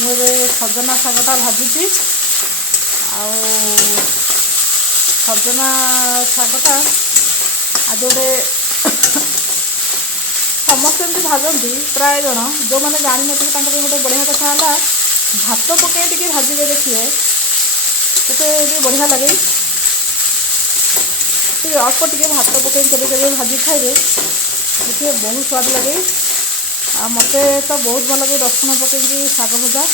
मुझे सजना शागटा भाजुची सजना शागटा आज गोटे समस्त एमती भाजती प्राय जन जो मैंने जानी नी गोटे बढ़िया कथा है भात पकई टी भाजिले देखिए तो बढ़िया लगे अल्प टे भात पकई के भाजी खाइबे देखिए बहुत स्वाद लगे आ मत तो बहुत भल लगे रसुण पकई शाग भजा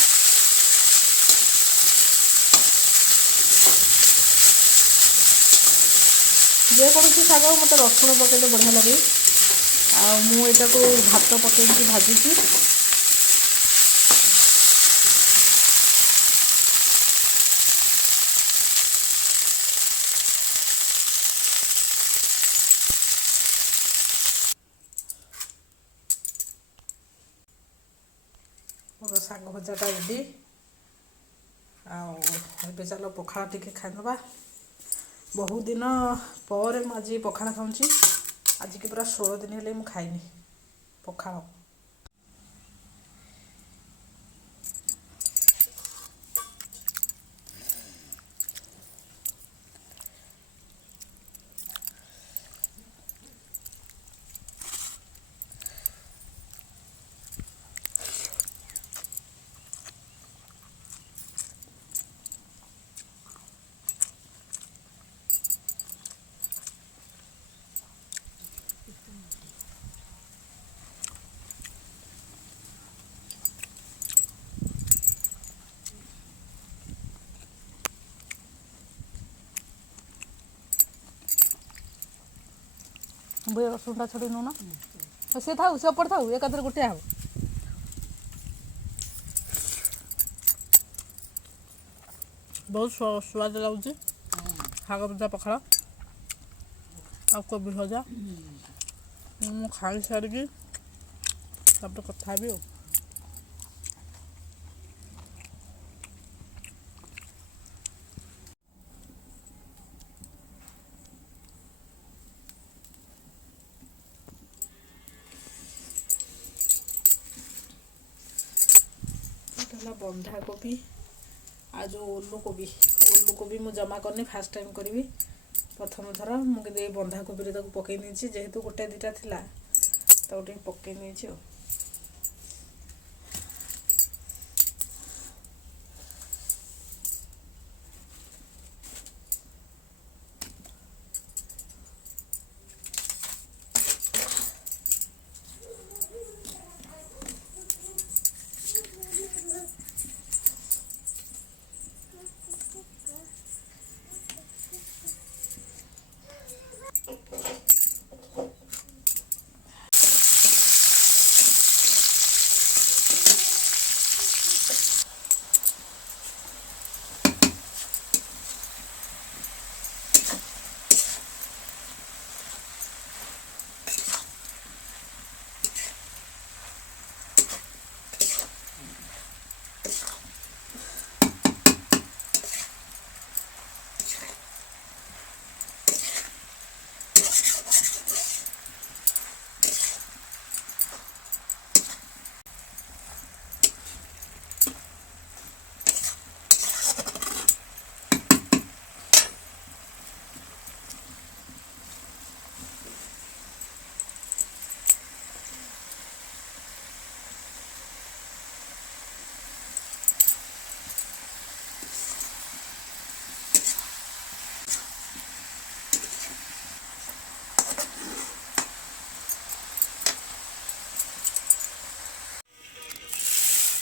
जेकोसी शाग मत रसुण पकईले बढ़िया लगे आटा को भात पकई भाजुची शाग भजाटा रेडी आबे चल पखाड़ टी खाईदबा बहुत दिन पर आज पखाड़ खाऊँ आज की पूरा 16 दिन हेल्ले मुझे खाइनी पखाड़ भैया रसुनटा छड़ी नौना से था से ऊपर था एक गोटे हम बहुत स्वाद लगुच शाग भजा पखाड़ आ कोबी भजा मुझे खाई सारिकी कथा भी बंधा कोबी आ जो ओलू कोबी मुझे जमा करनी फास्ट टाइम करी प्रथम थर मुझे बंधा कोबी पकई जेहेतु गोटे दुटा थिला तो पकई नहीं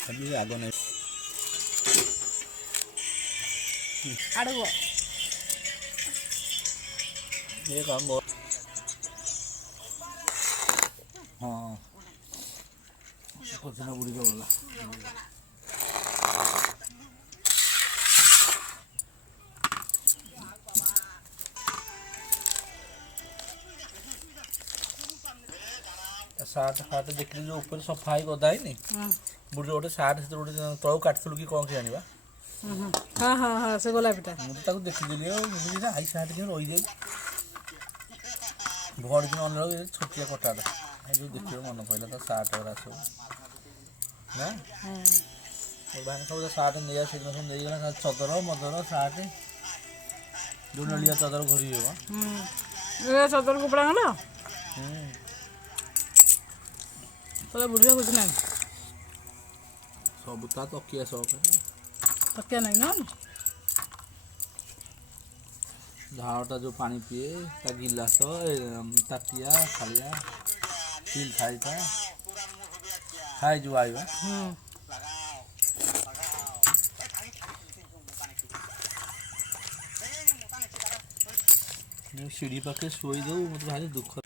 अभी आगो नहीं आड़ू ये काम बहुत हाँ पसीना बुड़ी का बोला साठ फाट देखिए जो ऊपर सफाई गदा है नहीं बुढ़ी गोटे साठ से गोटे तौ काटलु कि कौन के आनिबा हाँ हाँ हाँ से गोला पिटा मुझे देखिदेली मुझे आई साठ के रही जाए भड़ कि अन छोटिया कटाटा जो देखिए मन पड़ा तो साठ वाला सब ना ଭାଇନା ସବୁ ସାର୍ଟ ନେଇ ଆସି ସେଦିନ ସବୁ ନେଇଗଲା ଚଦର ମଦର ସାର୍ଟ ଯେଉଁ ନଳିଆ ଚଦର ଘୋରି ହେବ। ଚଦର କପଡ଼ା ଗଲା ହୁଁ ତାହେଲେ ବୁଝିବା କିଛି ନାହିଁ ସବୁ ତା ତକିଆ ସହ ତକିଆ ନାହିଁ ନା ଝାଳଟା ଯେଉଁ ପାଣି ପିଏ ତା ଗିଲାସ ତାଟିଆ ଥାଳିଆ ଷ୍ଟିଲ୍ ଥାଳିଟା ଖାଇଯିବ ଆଇବା ସିଢ଼ି ପାଖେ ଶୋଇ ଦେଉ ମୋତେ ଭାରି ଦୁଃଖ।